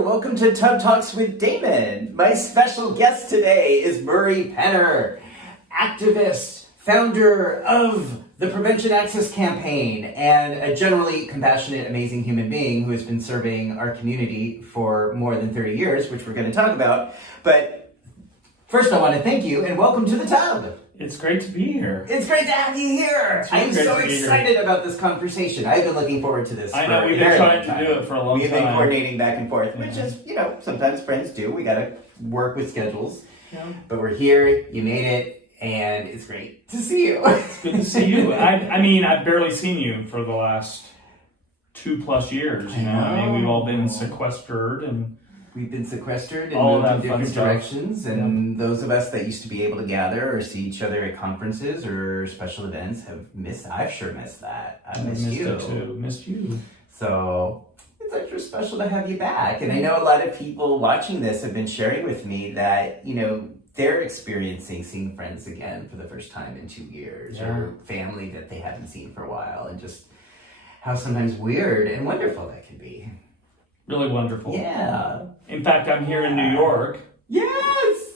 welcome to Tub Talks with Damon. My special guest today is Murray Penner, activist, founder of the Prevention Access Campaign, and a generally compassionate, amazing human being who has been serving our community for more than 30 years, which we're going to talk about. But first, I want to thank you and welcome to the Tub. It's great to be here. It's great to have you here. I'm so excited about this conversation. I've been looking forward to this. I know, we've been trying to do it for a long time. We've been coordinating back and forth, which is, sometimes friends do. We got to work with schedules. Yeah. But we're here, you made it, and it's great to see you. It's good to see you. I mean, I've barely seen you for the last 2+ years. I mean, we've all been sequestered and... We've been sequestered and moved in different directions, and those of us that used to be able to gather or see each other at conferences or special events have missed. I've sure missed that. I missed you. It too. Missed you. So it's extra special to have you back. And I know a lot of people watching this have been sharing with me that, they're experiencing seeing friends again for the first time in 2 years, or family that they haven't seen for a while, and just how sometimes weird and wonderful that can be. Really wonderful. Yeah. In fact, I'm here in New York. Yes.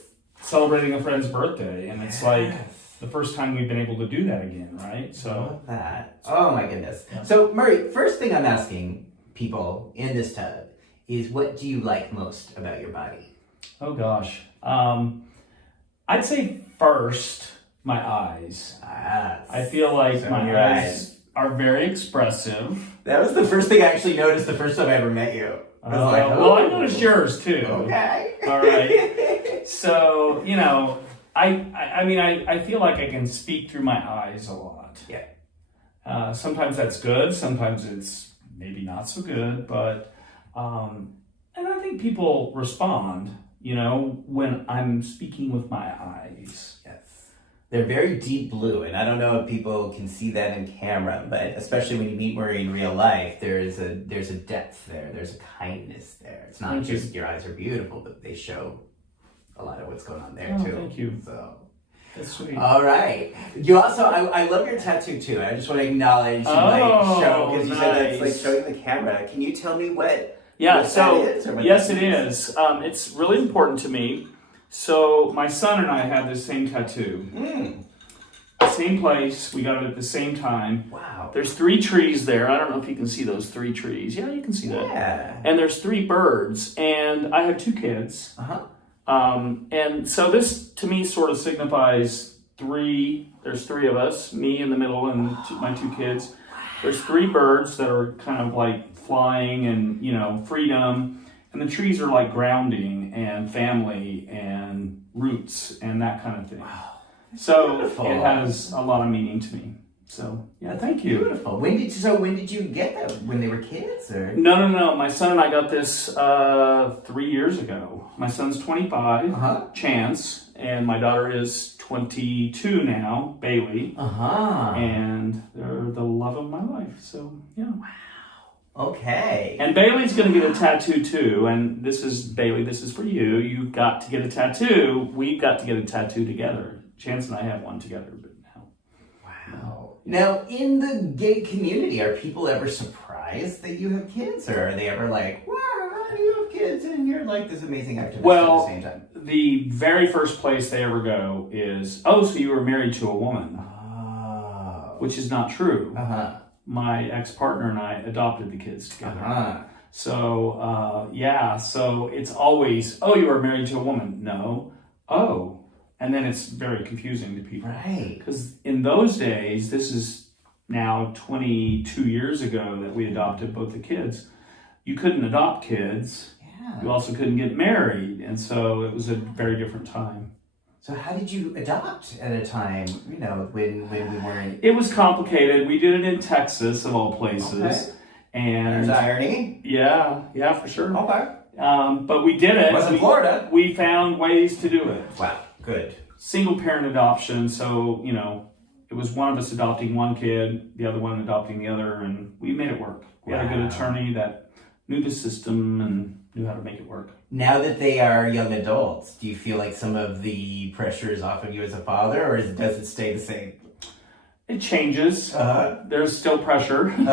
Celebrating a friend's birthday, and it's like the first time we've been able to do that again, right? So I love that. Oh my goodness. Yeah. So Murray, first thing I'm asking people in this tub is, what do you like most about your body? Oh gosh. I'd say first, my eyes. I feel like my eyes are very expressive. That was the first thing I actually noticed the first time I ever met you. Well, I noticed yours too. Okay. All right. So, I feel like I can speak through my eyes a lot. Yeah. Sometimes that's good. Sometimes it's maybe not so good. But, and I think people respond, when I'm speaking with my eyes. Yes. They're very deep blue, and I don't know if people can see that in camera, but especially when you meet Murray in real life, there's a depth there, there's a kindness there. It's not just your eyes are beautiful, but they show a lot of what's going on there too. Thank you. So that's sweet. All right. You also, I love your tattoo too. I just want to acknowledge and show, because you said that's showing the camera. Can you tell me what? Yeah. What that is, or what yes, it is. It's really important to me. So my son and I had the same tattoo. Same place. We got it at the same time. Wow. There's 3 trees there. I don't know if you can see those 3 trees. Yeah, you can see that. Yeah. And there's 3 birds. And I have 2 kids. And so this, to me, sort of signifies 3. There's 3 of us, me in the middle and my 2 kids. There's 3 birds that are kind of like flying and, freedom. And the trees are like grounding and family and roots and that kind of thing. Wow. So beautiful. It has a lot of meaning to me. So yeah, thank you. Beautiful. When did you get that? When they were kids, or? No. My son and I got this 3 years ago. My son's 25, Chance, and my daughter is 22 now, Bailey. And they're the love of my life. So yeah. Wow. Okay. And Bailey's going to get a tattoo too. And this is, Bailey, this is for you. You got to get a tattoo. We've got to get a tattoo together. Chance and I have one together, but now. Wow. Now, in the gay community, are people ever surprised that you have kids? Or are they ever like, wow, you have kids and you're like this amazing activist at the same time? The very first place they ever go is, so you were married to a woman. Which is not true. My ex-partner and I adopted the kids together. So, so it's always, you were married to a woman. No. And then it's very confusing to people. Right. Because in those days, this is now 22 years ago that we adopted both the kids. You couldn't adopt kids. Yeah. You also couldn't get married. And so it was a very different time. So how did you adopt at a time, when we weren't... It was complicated. We did it in Texas, of all places. Okay. And there's irony. Yeah, for sure. Okay. But we did it. It wasn't Florida. We found ways to do it. Wow, good. Single parent adoption, so, it was one of us adopting one kid, the other one adopting the other, and we made it work. We had a good attorney that knew the system and knew how to make it work. Now that they are young adults, do you feel like some of the pressure is off of you as a father, or does it stay the same? It changes. There's still pressure. You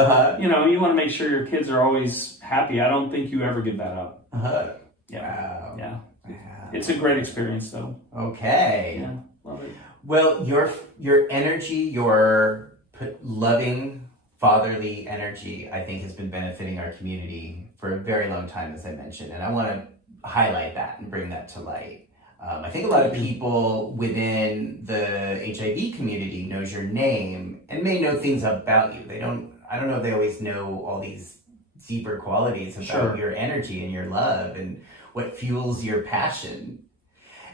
want to make sure your kids are always happy. I don't think you ever give that up. A hug. Yeah. Wow. Yeah. Wow. It's a great experience, though. Okay. Yeah, love it. Well, your energy, your loving, fatherly energy, I think has been benefiting our community for a very long time, as I mentioned, and I want to highlight that and bring that to light. I think a lot of people within the HIV community knows your name and may know things about you. I don't know if they always know all these deeper qualities about your energy and your love and what fuels your passion.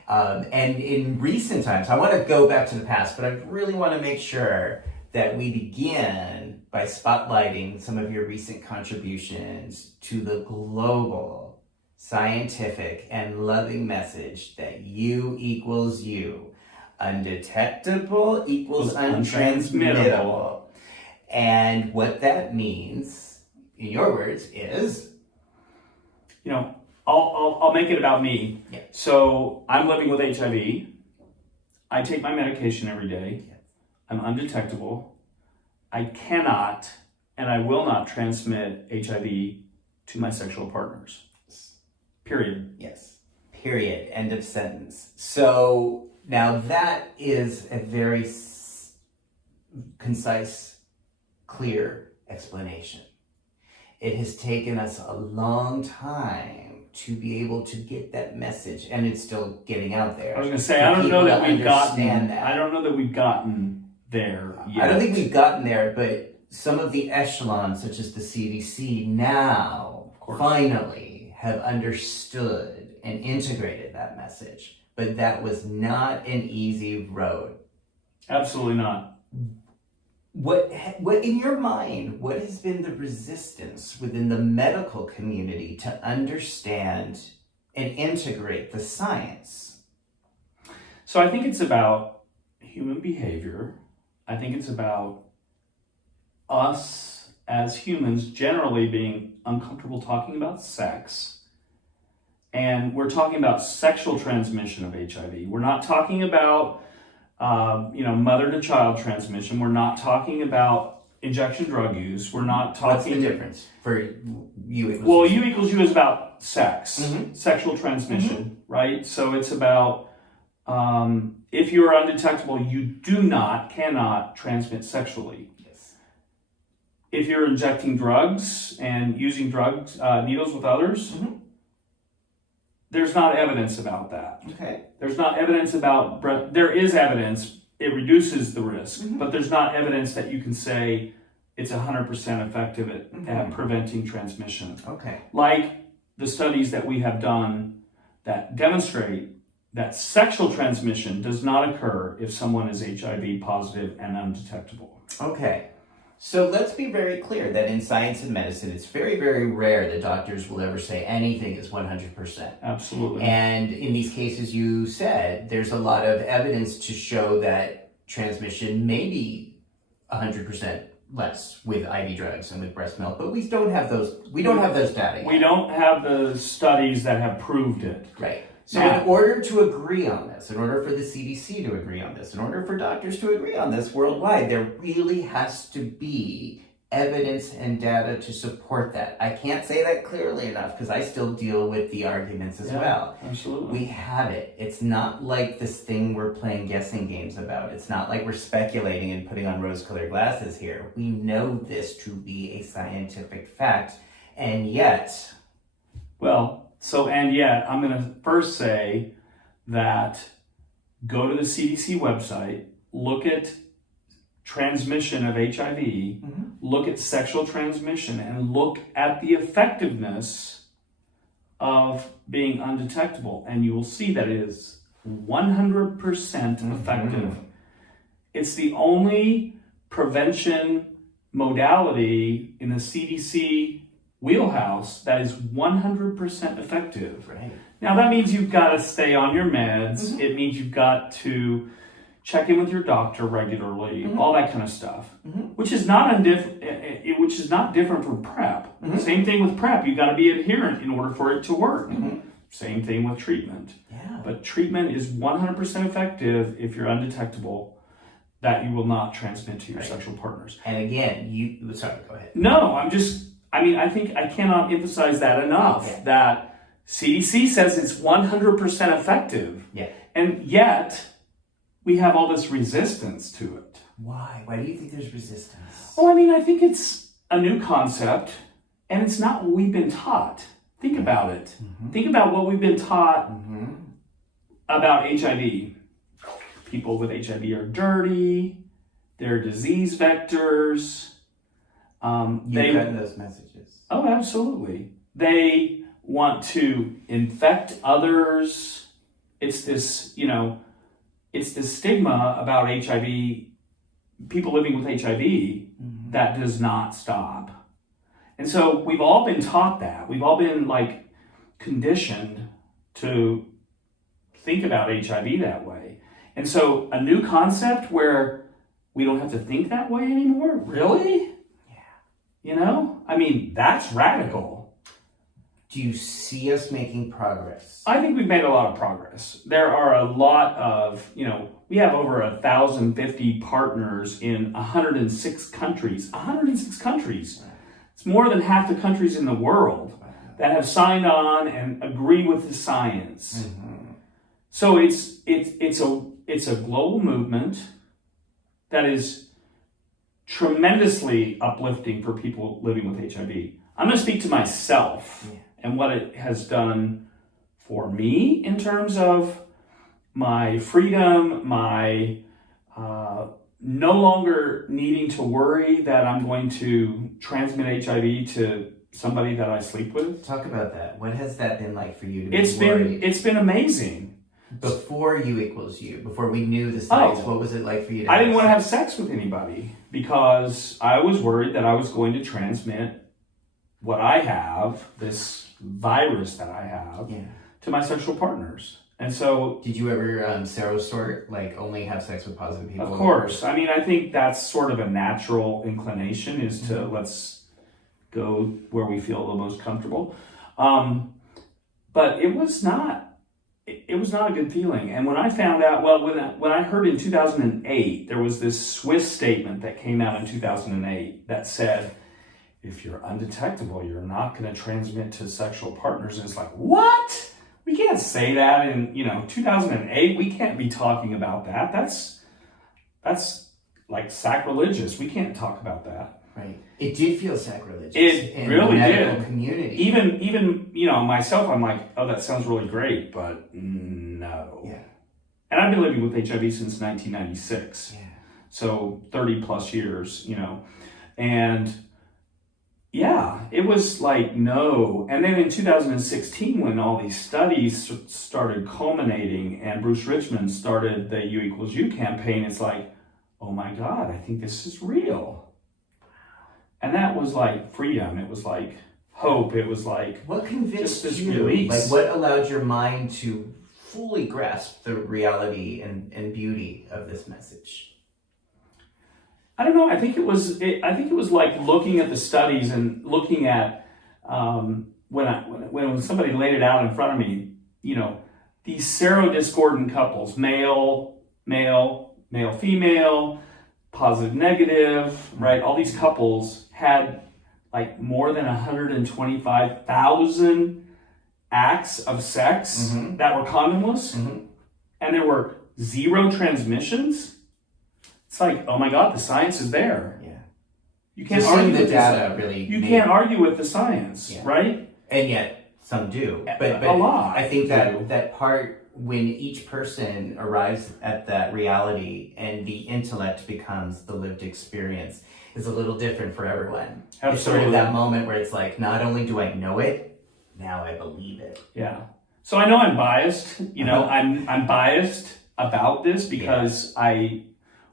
And in recent times, I want to go back to the past, but I really want to make sure that we begin by spotlighting some of your recent contributions to the global, scientific, and loving message that you equals you. Undetectable equals untransmittable. And what that means, in your words, is... You know, I'll make it about me. Yeah. So I'm living with HIV. I take my medication every day. Yes. I'm undetectable. I cannot and I will not transmit HIV to my sexual partners. Period. Yes. Period. End of sentence. So now that is a very concise, clear explanation. It has taken us a long time to be able to get that message, and it's still getting out there. I was going to say, I don't know that we've gotten there yet. I don't think we've gotten there, but some of the echelons, such as the CDC, now finally have understood and integrated that message. But that was not an easy road. Absolutely not. What in your mind, what has been the resistance within the medical community to understand and integrate the science? So I think it's about human behavior. I think it's about us as humans generally being uncomfortable talking about sex. And we're talking about sexual transmission of HIV. We're not talking about mother to child transmission. We're not talking about injection drug use. We're not talking... What's the difference for you? Well, U equals U is about sex, sexual transmission, right? So it's about if you are undetectable, you cannot transmit sexually. Yes. If you're injecting drugs and using drugs, needles with others, there's not evidence about that. Okay. There's not evidence about... There is evidence. It reduces the risk. But there's not evidence that you can say it's 100% effective at preventing transmission. Okay. Like the studies that we have done that demonstrate that sexual transmission does not occur if someone is HIV positive and undetectable. Okay. So let's be very clear that in science and medicine, it's very, very rare that doctors will ever say anything is 100%. Absolutely. And in these cases you said, there's a lot of evidence to show that transmission may be 100% less with IV drugs and with breast milk, but we don't have those data yet. We don't have the studies that have proved it. Right. So in order to agree on this, in order for the CDC to agree on this, in order for doctors to agree on this worldwide, there really has to be evidence and data to support that. I can't say that clearly enough because I still deal with the arguments as well. Absolutely. We have it. It's not like this thing we're playing guessing games about. It's not like we're speculating and putting on rose-colored glasses here. We know this to be a scientific fact, and yet... And yet, I'm going to first say that go to the CDC website, look at transmission of HIV, look at sexual transmission, and look at the effectiveness of being undetectable, and you will see that it is 100% effective. It's the only prevention modality in the CDC wheelhouse that is 100% effective. Right. Now that means you've got to stay on your meds. It means you've got to check in with your doctor regularly, all that kind of stuff, which is not different from PrEP. Same thing with PrEP. You've got to be adherent in order for it to work. Same thing with treatment. Yeah. But treatment is 100% effective if you're undetectable, that you will not transmit to your sexual partners. And again, sorry, go ahead. No, I think I cannot emphasize that enough, that CDC says it's 100% effective. Yeah. And yet, we have all this resistance to it. Why? Why do you think there's resistance? Well, I mean, I think it's a new concept, and it's not what we've been taught. Think about it. Mm-hmm. Think about what we've been taught about HIV. People with HIV are dirty. They're disease vectors. You've gotten those messages. Oh, absolutely. They want to infect others. It's this, it's this stigma about HIV, people living with HIV, that does not stop. And so we've all been taught that. We've all been conditioned to think about HIV that way. And so a new concept where we don't have to think that way anymore? Really? Yeah. I mean, that's radical. Do you see us making progress? I think we've made a lot of progress. There are a lot of, we have over 1,050 partners in 106 countries. 106 countries. It's more than half the countries in the world that have signed on and agree with the science. Mm-hmm. So it's a global movement that is tremendously uplifting for people living with HIV. I'm going to speak to myself and what it has done for me in terms of my freedom, my no longer needing to worry that I'm going to transmit HIV to somebody that I sleep with. Talk about that. What has that been like for you to be worried? It's been amazing. Before U equals U, before we knew the science, what was it like for you to I didn't want to have sex with anybody because I was worried that I was going to transmit what I have, this virus that I have, to my sexual partners. And so... Did you ever serosort, only have sex with positive people? Of course. I mean, I think that's sort of a natural inclination is to let's go where we feel the most comfortable. But it was not a good feeling. And when I found out, when I heard in 2008, there was this Swiss statement that came out in 2008 that said, if you're undetectable, you're not going to transmit to sexual partners. And it's like, what? We can't say that in, 2008. We can't be talking about that. That's like sacrilegious. We can't talk about that. Right. It did feel sacrilegious. It really the did. medical community. Even myself, I'm like, oh, that sounds really great, but no. Yeah. And I've been living with HIV since 1996. Yeah. So 30 plus years, and yeah, it was like, no. And then in 2016, when all these studies started culminating and Bruce Richmond started the U equals U campaign, it's like, oh my God, I think this is real. And that was like freedom. It was like hope. It was like, what convinced just this you? release. What allowed your mind to fully grasp the reality and beauty of this message? I don't know. I think it was like looking at the studies and looking at when somebody laid it out in front of me. These serodiscordant couples, male, female, positive, negative, right? All these couples had like more than 125,000 acts of sex that were condomless, and there were 0 transmissions. It's like, oh my God, the science is there. Yeah. You can't argue the with data really. You can't argue with the science, right? And yet some do. But a lot. I think that part when each person arrives at that reality and the intellect becomes the lived experience is a little different for everyone. Absolutely. It's sort of that moment where it's like, not only do I know it, now I believe it. Yeah. So I know I'm biased. I'm biased about this because I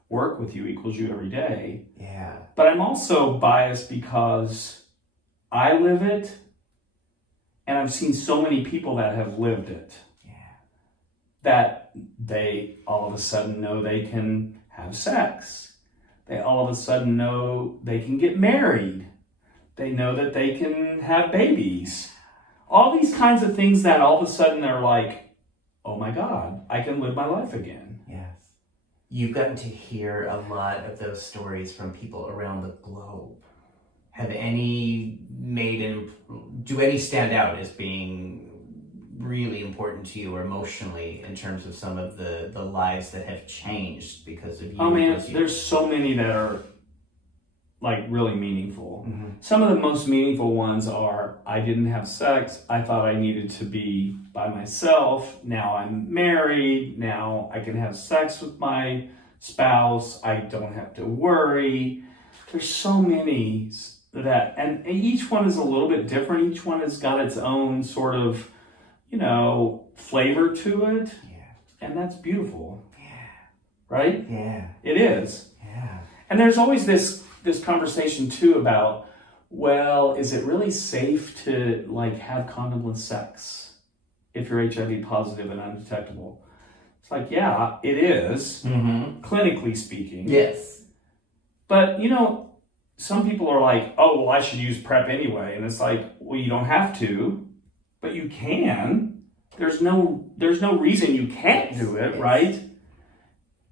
work with U equals U every day. Yeah. But I'm also biased because I live it and I've seen so many people that have lived it. Yeah. That they all of a sudden know they can have sex. They all of a sudden know they can get married. They know that they can have babies. All these kinds of things that all of a sudden they're like, oh my God, I can live my life again. Yes. You've gotten to hear a lot of those stories from people around the globe. Do any stand out as being really important to you or emotionally in terms of some of the lives that have changed because of you? Oh man, there's so many that are like really meaningful. Some of the most meaningful ones are, I didn't have sex. I thought I needed to be by myself. Now I'm married. Now I can have sex with my spouse. I don't have to worry. There's so many that, and each one is a little bit different. Each one has got its own sort of, flavor to it. Yeah. And that's beautiful. Yeah. Right? Yeah. It is. Yeah. And there's always this conversation too about, well, is it really safe to like have condomless sex if you're HIV positive and undetectable? It's like, yeah, it is, clinically speaking. Yes. But, some people are like, oh, well, I should use PrEP anyway. And it's like, well, you don't have to, but you can. There's no reason you can't do it, right?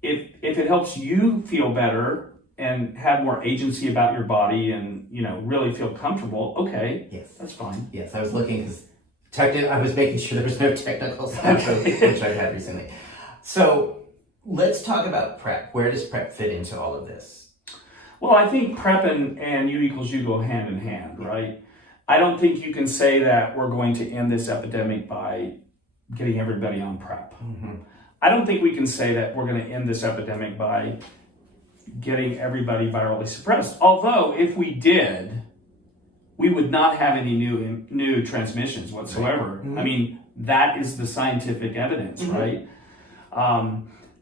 If it helps you feel better and have more agency about your body and, really feel comfortable, okay, yes, that's fine. Yes, I was looking because I was making sure there was no technical stuff, which I had recently. So let's talk about PrEP. Where does PrEP fit into all of this? Well, I think PrEP and U equals U go hand in hand, right? I don't think you can say that we're going to end this epidemic by getting everybody on PrEP. I don't think we can say that we're going to end this epidemic by getting everybody virally suppressed. Although, if we did, we would not have any new transmissions whatsoever. I mean, that is the scientific evidence, right?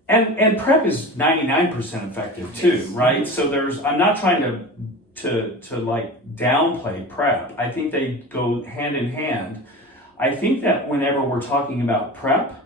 And PrEP is 99% effective too, right? So I'm not trying to like downplay PrEP. I think they go hand in hand. I think that whenever we're talking about PrEP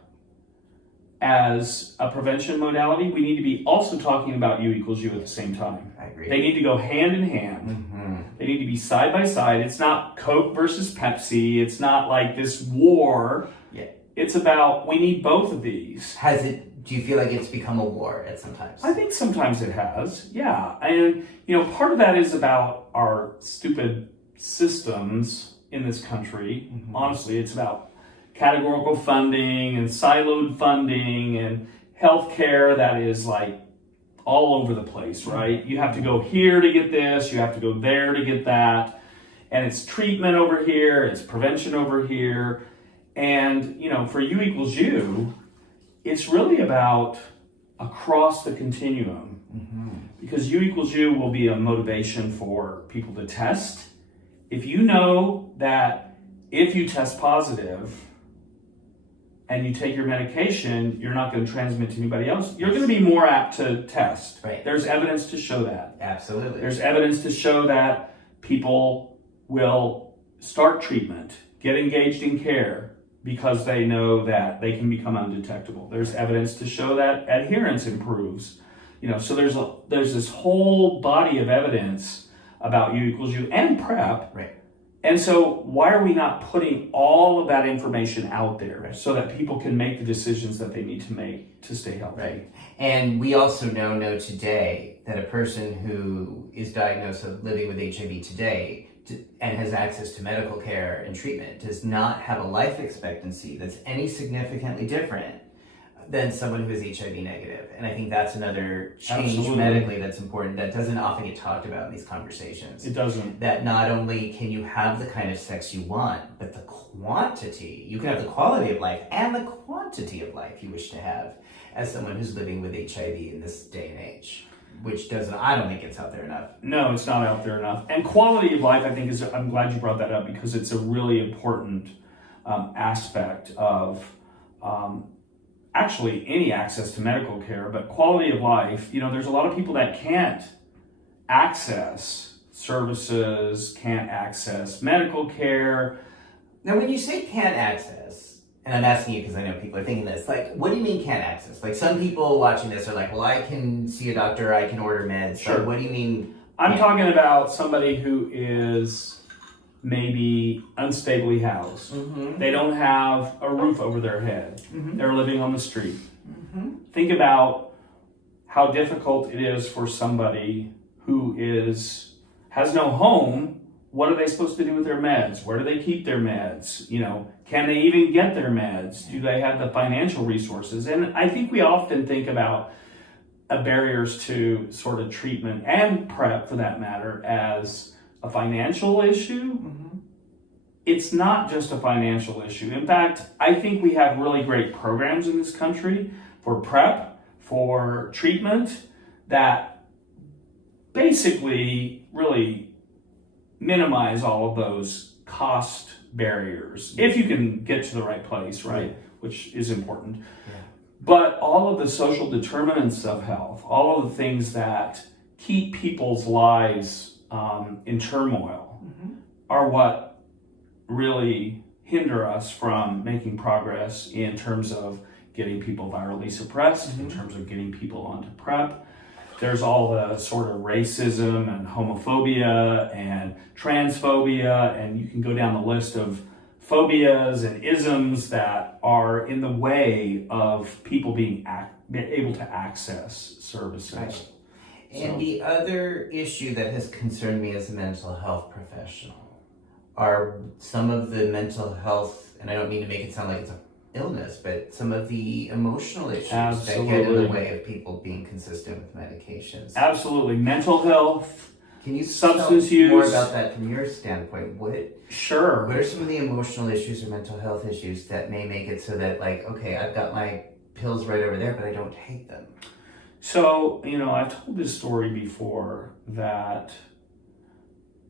as a prevention modality, we need to be also talking about U equals U at the same time. I agree. They need to go hand in hand. They need to be side by side. It's not Coke versus Pepsi. It's not like this war. Yeah. It's about, we need both of these. Do you feel like it's become a war at some times? I think sometimes it has, yeah. And, part of that is about our stupid systems in this country. Honestly, it's about categorical funding and siloed funding and healthcare that is like all over the place, right? You have to go here to get this, you have to go there to get that. And it's treatment over here, it's prevention over here. And, for U equals U, it's really about across the continuum. Because U equals U will be a motivation for people to test. If you know that if you test positive and you take your medication, you're not going to transmit to anybody else, you're going to be more apt to test. Right. There's evidence to show that. Absolutely. There's evidence to show that people will start treatment, get engaged in care, because they know that they can become undetectable. There's evidence to show that adherence improves. So there's this whole body of evidence about U equals U and PrEP. Right. And so why are we not putting all of that information out there so that people can make the decisions that they need to make to stay healthy? Right. And we also know today that a person who is diagnosed with living with HIV today and has access to medical care and treatment does not have a life expectancy that's any significantly different than someone who is HIV negative. And I think that's another change medically that's important that doesn't often get talked about in these conversations. It doesn't. That not only can you have the kind of sex you want, but the quantity, you can have the quality of life and the quantity of life you wish to have as someone who's living with HIV in this day and age. Which I don't think it's out there enough. No, it's not out there enough. And quality of life, I think, I'm glad you brought that up because it's a really important aspect of actually any access to medical care. But quality of life, there's a lot of people that can't access services, can't access medical care. Now, when you say can't access, and I'm asking you because I know people are thinking this, like, what do you mean can't access? Like, some people watching this are like, well, I can see a doctor, I can order meds. Sure. So what do you mean? I'm talking about somebody who is maybe unstably housed. They don't have a roof over their head. They're living on the street. Think about how difficult it is for somebody who has no home what are they supposed to do with their meds? Where do they keep their meds? You know, can they even get their meds? Do they have the financial resources? And I think we often think about barriers to sort of treatment and PrEP, for that matter, as a financial issue. It's not just a financial issue. In fact, I think we have really great programs in this country for PrEP, for treatment, that basically really minimize all of those cost barriers, if you can get to the right place, right? Which is important. But all of the social determinants of health, all of the things that keep people's lives in turmoil, are what really hinder us from making progress in terms of getting people virally suppressed, in terms of getting people onto PrEP. There's all the sort of racism and homophobia and transphobia, and you can go down the list of phobias and isms that are in the way of people being able to access services. Right. And the other issue that has concerned me as a mental health professional are some of the mental health, and I don't mean to make it sound like it's an illness, but some of the emotional issues that get in the way of people being consistent with medications. Absolutely. Mental health. Can you substance tell use more about that from your standpoint? Sure. What are some of the emotional issues or mental health issues that may make it so that, like, okay, I've got my pills right over there, but I don't take them? So, you know, I've told this story before that,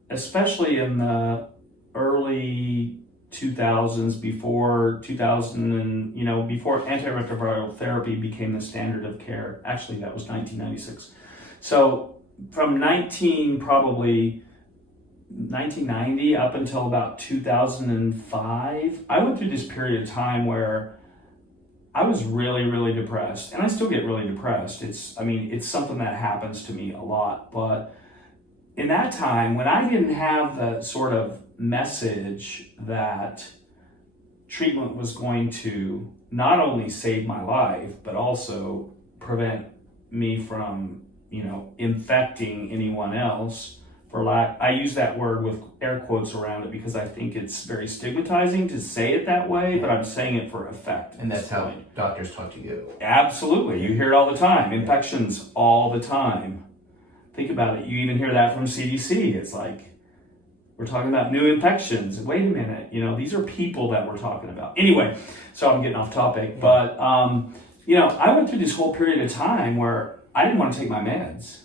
especially in the early 2000s, before 2000, and before antiretroviral therapy became the standard of care. Actually, that was 1996. So from probably 1990 up until about 2005, I went through this period of time where I was really, really depressed, and I still get really depressed. It's something that happens to me a lot, but in that time, when I didn't have the sort of message that treatment was going to not only save my life, but also prevent me from, infecting anyone else, I use that word with air quotes around it because I think it's very stigmatizing to say it that way, but I'm saying it for effect. And that's how doctors talk to you. Absolutely. You hear it all the time. Infections all the time. Think about it. You even hear that from CDC. It's like, we're talking about new infections. Wait a minute. These are people that we're talking about. Anyway, so I'm getting off topic. But, I went through this whole period of time where I didn't want to take my meds.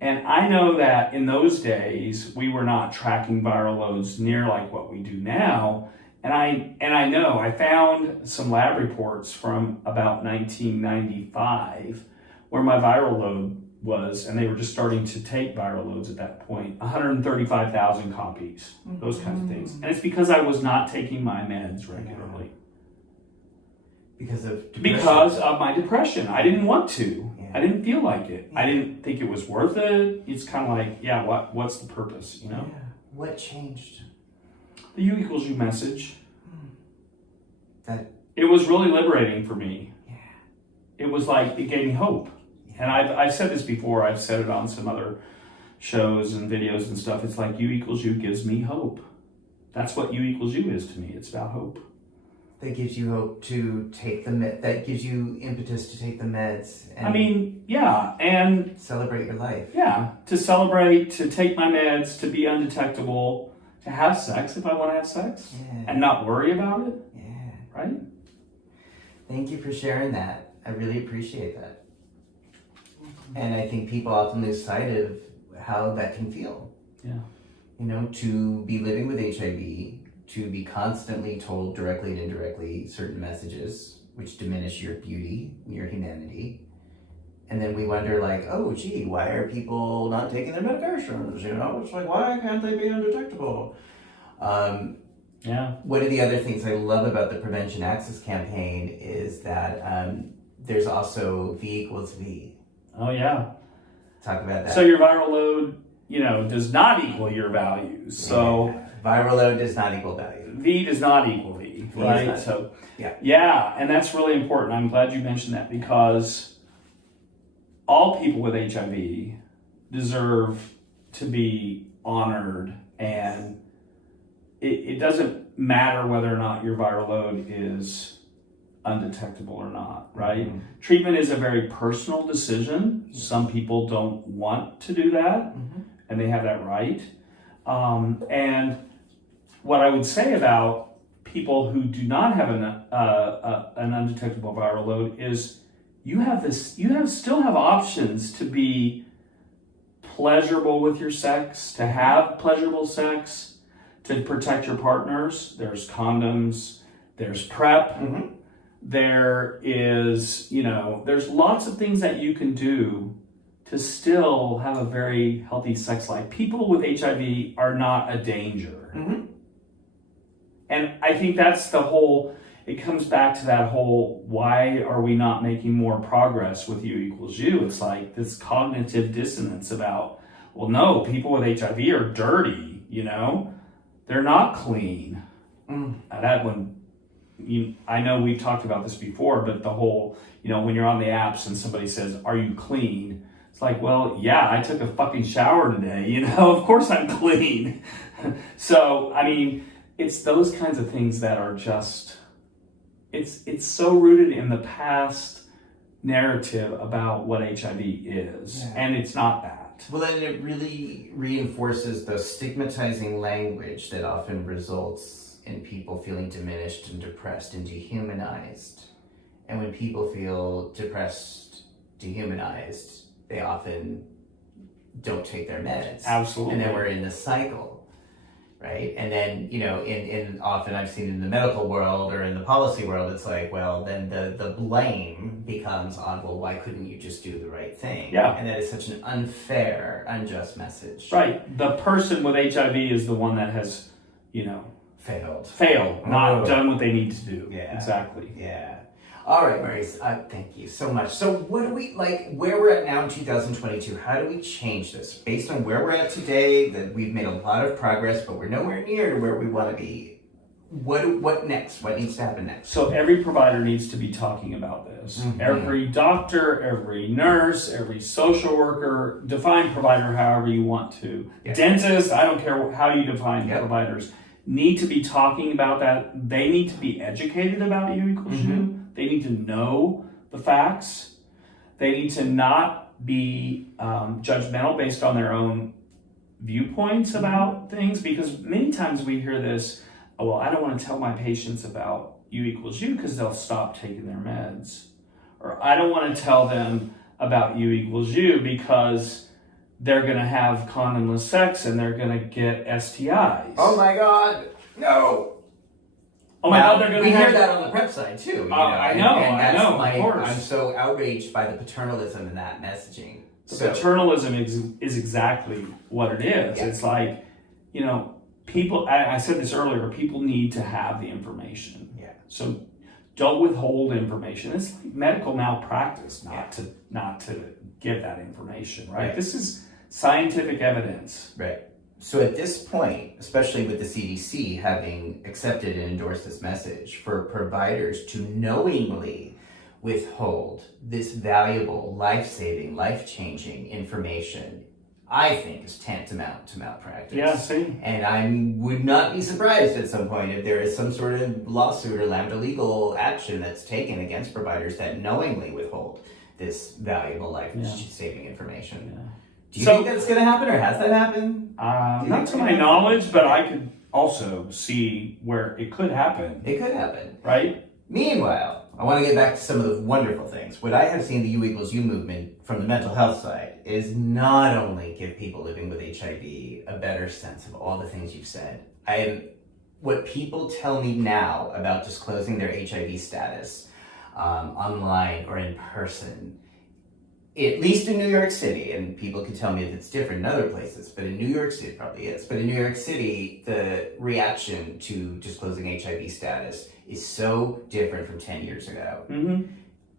And I know that in those days, we were not tracking viral loads near like what we do now. And I know I found some lab reports from about 1995 where my viral load was, and they were just starting to take viral loads at that point, 135,000 copies, those kinds of things. And it's because I was not taking my meds regularly. Because of depression? Because of my depression. I didn't want to. Yeah. I didn't feel like it. Yeah. I didn't think it was worth it. It's kind of like, what's the purpose, Yeah. What changed? The U equals U message. It was really liberating for me. Yeah. It was like, it gave me hope. And I've said this before, I've said it on some other shows and videos and stuff. It's like U equals U gives me hope. That's what U equals U is to me. It's about hope. That gives you hope to take the meds. That gives you impetus to take the meds. And and celebrate your life. Yeah, to celebrate, to take my meds, to be undetectable, to have sex if I want to have sex, and not worry about it. Yeah. Right? Thank you for sharing that. I really appreciate that. And I think people often lose sight of how that can feel. Yeah. To be living with HIV, to be constantly told directly and indirectly certain messages which diminish your beauty, your humanity. And then we wonder oh gee, why are people not taking their medications? It's like, why can't they be undetectable? One of the other things I love about the Prevention Access Campaign is that there's also V equals V. Oh yeah. Talk about that. So your viral load, does not equal your values. So viral load does not equal value. V does not equal V, right? So yeah, and that's really important. I'm glad you mentioned that because all people with HIV deserve to be honored, and it doesn't matter whether or not your viral load is undetectable or not, right? Mm-hmm. Treatment is a very personal decision. Some people don't want to do that, and they have that right. And what I would say about people who do not have an undetectable viral load is you still have options to be pleasurable with your sex, to have pleasurable sex, to protect your partners. There's condoms, there's PrEP, there is, there's lots of things that you can do to still have a very healthy sex life. People with HIV are not a danger. And I think that's it comes back to that whole, why are we not making more progress with U equals U? It's like this cognitive dissonance about, well, no, people with HIV are dirty, they're not clean. That one, I know we've talked about this before, but the whole, when you're on the apps and somebody says, are you clean? It's like, well, yeah, I took a fucking shower today, of course I'm clean. So, I mean, it's those kinds of things that are just, it's so rooted in the past narrative about what HIV is, and it's not that. Well, then it really reinforces the stigmatizing language that often results in people feeling diminished and depressed and dehumanized. And when people feel depressed, dehumanized, they often don't take their meds. Absolutely. And then we're in this cycle. Right? And then, in often I've seen in the medical world or in the policy world, it's like, well, then the blame becomes on, well, why couldn't you just do the right thing? Yeah. And that is such an unfair, unjust message. Right. The person with HIV is the one that has, failed, not done what they need to do. Yeah. Exactly. Yeah. All right, Maurice, thank you so much. So what do we, where we're at now in 2022, how do we change this? Based on where we're at today, that we've made a lot of progress, but we're nowhere near to where we want to be. What next? What needs to happen next? So every provider needs to be talking about this. Every doctor, every nurse, every social worker, define provider however you want to. Yeah. Dentist, I don't care how you define providers, need to be talking about that. They need to be educated about U equals U. They need to know the facts. They need to not be judgmental based on their own viewpoints about things, because many times we hear this, oh, well, I don't want to tell my patients about U equals U because they'll stop taking their meds. Or I don't want to tell them about U equals U because they're going to have condomless sex and they're going to get STIs. Oh my God, no. Oh my God, they're going to hear that on the PrEP side too. I know, of course. I'm so outraged by the paternalism in that messaging. Paternalism is exactly what it is. Yeah. It's like, people, I said this earlier, people need to have the information. Yeah. So don't withhold information. It's like medical malpractice not to give that information, right? This is scientific evidence. Right. So at this point, especially with the CDC having accepted and endorsed this message, for providers to knowingly withhold this valuable, life-saving, life-changing information, I think is tantamount to malpractice. Yeah, see? And I would not be surprised at some point if there is some sort of lawsuit or lambda legal action that's taken against providers that knowingly withhold this valuable life-saving information. Yeah. Do you think that's going to happen, or has that happened? Not to my knowledge, but I could also see where it could happen. It could happen. Right? Meanwhile, I want to get back to some of the wonderful things. What I have seen the U equals U movement from the mental health side is not only give people living with HIV a better sense of all the things you've said. What people tell me now about disclosing their HIV status online or in person, at least in New York City, and people can tell me if it's different in other places, but in New York City it probably is. But in New York City, the reaction to disclosing HIV status is so different from 10 years ago.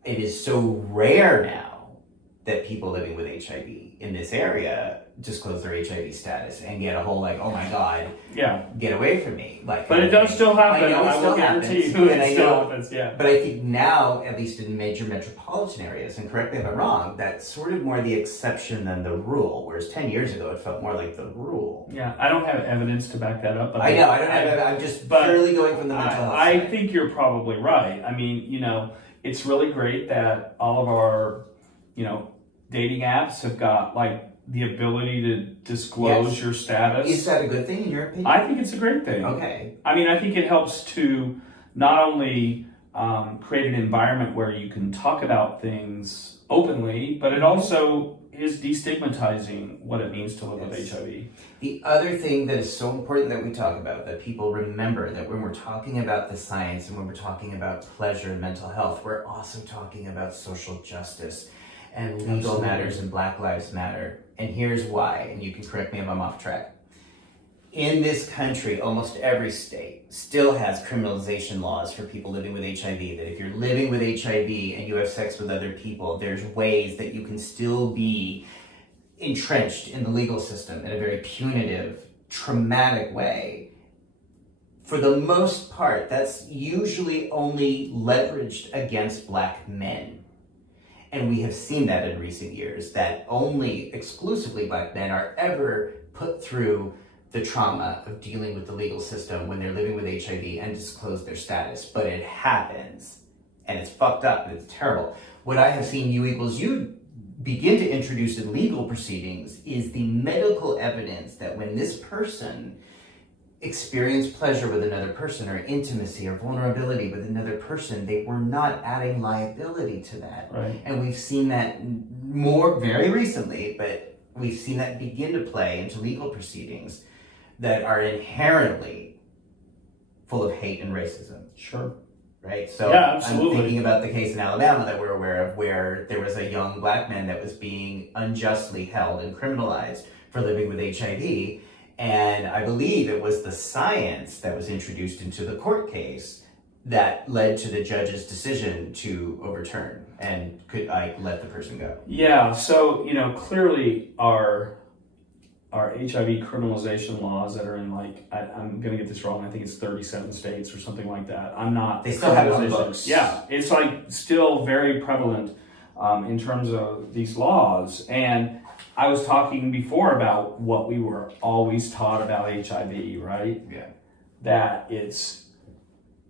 It is so rare now that people living with HIV in this area disclose their HIV status and get a whole like, oh my God, Yeah. get away from me. Like, But it does still happen. I know it still will guarantee happens, you and I it still know- happens, yeah. But I think now, at least in major metropolitan areas, and correct me if I'm wrong, that's sort of more the exception than the rule. Whereas 10 years ago, it felt more like the rule. Yeah, I don't have evidence to back that up. But I know, I don't have. I'm just but purely going from the mental health I side. think you're probably right. I mean, you know, it's really great that all of our, you know, dating apps have got like the ability to disclose Yes. your status. Is that a good thing in your opinion? I think it's a great thing. Okay. I mean, I think it helps to not only create an environment where you can talk about things openly, but it also is destigmatizing what it means to live with Yes. HIV. The other thing that is so important that we talk about, that people remember, that when we're talking about the science and when we're talking about pleasure and mental health, we're also talking about social justice and legal Absolutely. matters and Black Lives Matter. And here's why, and you can correct me if I'm off track. In this country, almost every state still has criminalization laws for people living with HIV, that if you're living with HIV and you have sex with other people, there's ways that you can still be entrenched in the legal system in a very punitive, traumatic way. For the most part, that's usually only leveraged against Black men. And we have seen that in recent years, that only exclusively Black men are ever put through the trauma of dealing with the legal system when they're living with HIV and disclose their status. But it happens, and it's fucked up, and it's terrible. What I have seen U equals U begin to introduce in legal proceedings is the medical evidence that when this person experienced pleasure with another person, or intimacy or vulnerability with another person, they were not adding liability to that. Right. And we've seen that more very recently, but we've seen that begin to play into legal proceedings that are inherently full of hate and racism. Sure. Right? So Yeah, I'm absolutely. thinking about the case in Alabama that we're aware of, where there was a young Black man that was being unjustly held and criminalized for living with HIV. And I believe it was the science that was introduced into the court case that led to the judge's decision to overturn and could I let the person go. Yeah, so, you know, clearly our HIV criminalization laws that are in, like, I'm going to get this wrong, I think it's 37 states or something like that. I'm not... They still have it on the criminalization- books. Yeah, it's like still very prevalent in terms of these laws. And I was talking before about what we were always taught about HIV, right? Yeah. That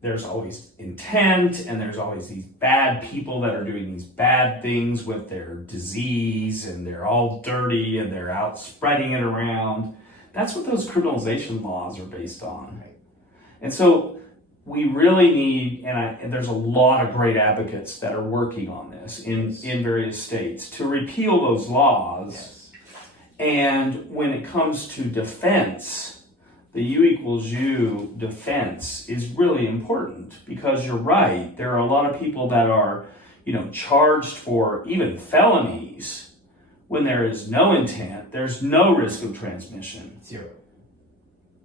there's always intent, and there's always these bad people that are doing these bad things with their disease, and they're all dirty, and they're out spreading it around. That's what those criminalization laws are based on. Right. And so we really need, and there's a lot of great advocates that are working on this in various states to repeal those laws. Yes. And when it comes to defense, the U equals U defense is really important, because you're right. There are a lot of people that are, you know, charged for even felonies when there is no intent, there's no risk of transmission. Zero.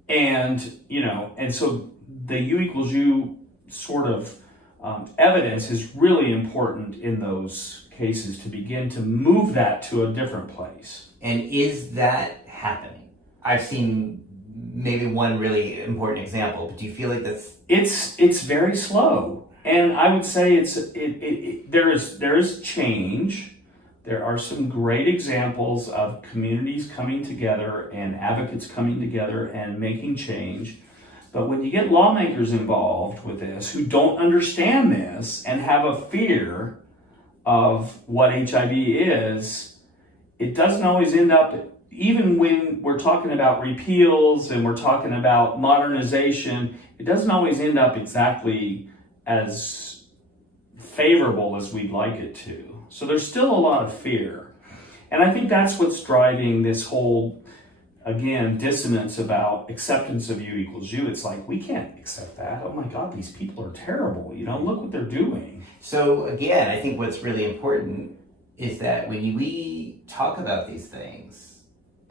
And, you know, and so the U equals U sort of evidence is really important in those cases to begin to move that to a different place. And is that happening? I've seen maybe one really important example, but do you feel like that's... It's very slow, and I would say there is change. There are some great examples of communities coming together and advocates coming together and making change. But when you get lawmakers involved with this who don't understand this and have a fear of what HIV is, it doesn't always end up, even when we're talking about repeals and we're talking about modernization, it doesn't always end up exactly as favorable as we'd like it to. So there's still a lot of fear. And I think that's what's driving this whole, again, dissonance about acceptance of U equals U. It's like, we can't accept that. Oh my God, these people are terrible. You know, look what they're doing. So again, I think what's really important is that when we talk about these things,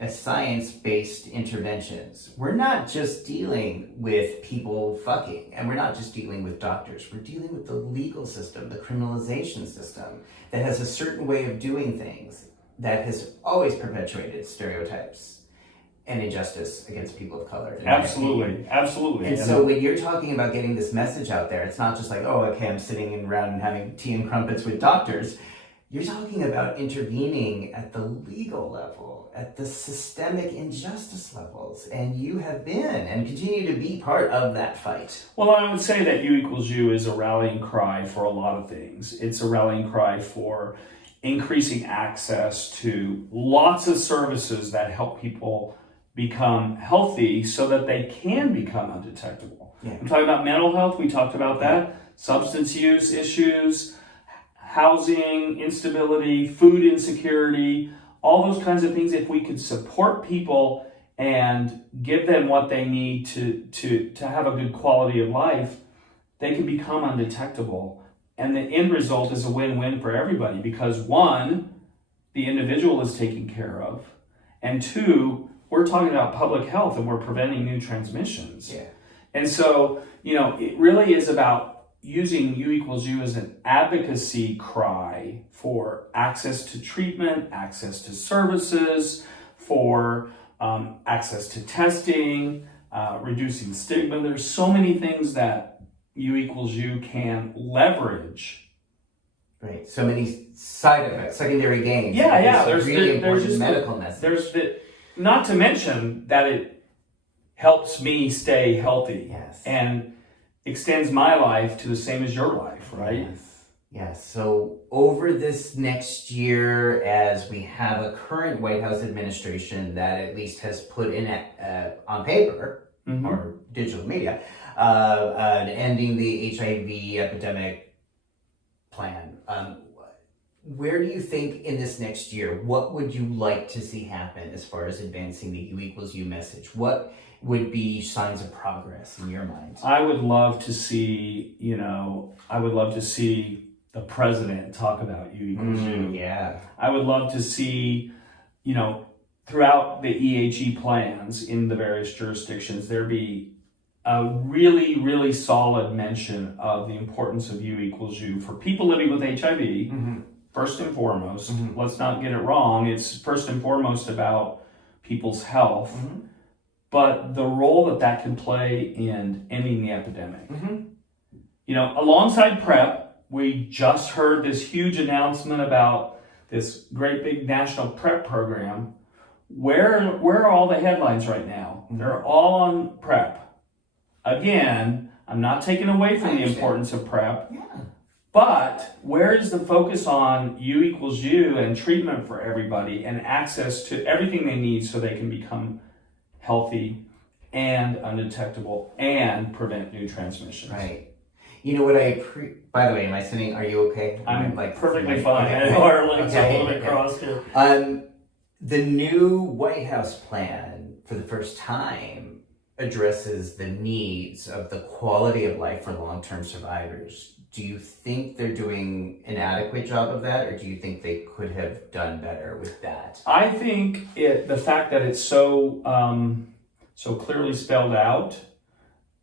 as science-based interventions, we're not just dealing with people fucking, and we're not just dealing with doctors. We're dealing with the legal system, the criminalization system that has a certain way of doing things that has always perpetuated stereotypes and injustice against people of color. Absolutely. And so when you're talking about getting this message out there, it's not just like, oh, okay, I'm sitting around and having tea and crumpets with doctors. You're talking about intervening at the legal level, at the systemic injustice levels, and you have been and continue to be part of that fight. Well, I would say that U equals U is a rallying cry for a lot of things. It's a rallying cry for increasing access to lots of services that help people become healthy so that they can become undetectable. Yeah. I'm talking about mental health, we talked about that, substance use issues, housing instability, food insecurity, all those kinds of things. If we could support people and give them what they need to have a good quality of life, they can become undetectable. And the end result is a win-win for everybody because one, the individual is taken care of, and two, we're talking about public health and we're preventing new transmissions. Yeah. And so, it really is about using U equals U as an advocacy cry for access to treatment, access to services, for access to testing, reducing stigma. There's so many things that U equals U can leverage. Right. So many side effects, secondary gains. Yeah. There's really important medical message. Not to mention that it helps me stay healthy. Yes. And extends my life to the same as your life, right? Yes. So over this next year, as we have a current White House administration that at least has put in on paper or digital media, ending the HIV epidemic plan. Where do you think in this next year, what would you like to see happen as far as advancing the U equals U message? What would be signs of progress in your mind? I would love to see, the president talk about U equals U. Yeah. I would love to see, throughout the EHE plans in the various jurisdictions, there be a really, really solid mention of the importance of U equals U for people living with HIV. First and foremost, let's not get it wrong. It's first and foremost about people's health. But the role that can play in ending the epidemic. Alongside PrEP, we just heard this huge announcement about this great big national PrEP program. Where are all the headlines right now? They're all on PrEP. Again, I'm not taking away from the importance of PrEP, but where is the focus on U equals U and treatment for everybody and access to everything they need so they can become healthy and undetectable and prevent new transmissions? Right. You know what by the way, am I sitting, are you okay? I'm perfectly fine. I know our legs are a little bit crossed here. The new White House plan, for the first time, addresses the needs of the quality of life for long-term survivors. Do you think they're doing an adequate job of that, or do you think they could have done better with that? I think the fact that it's so clearly spelled out.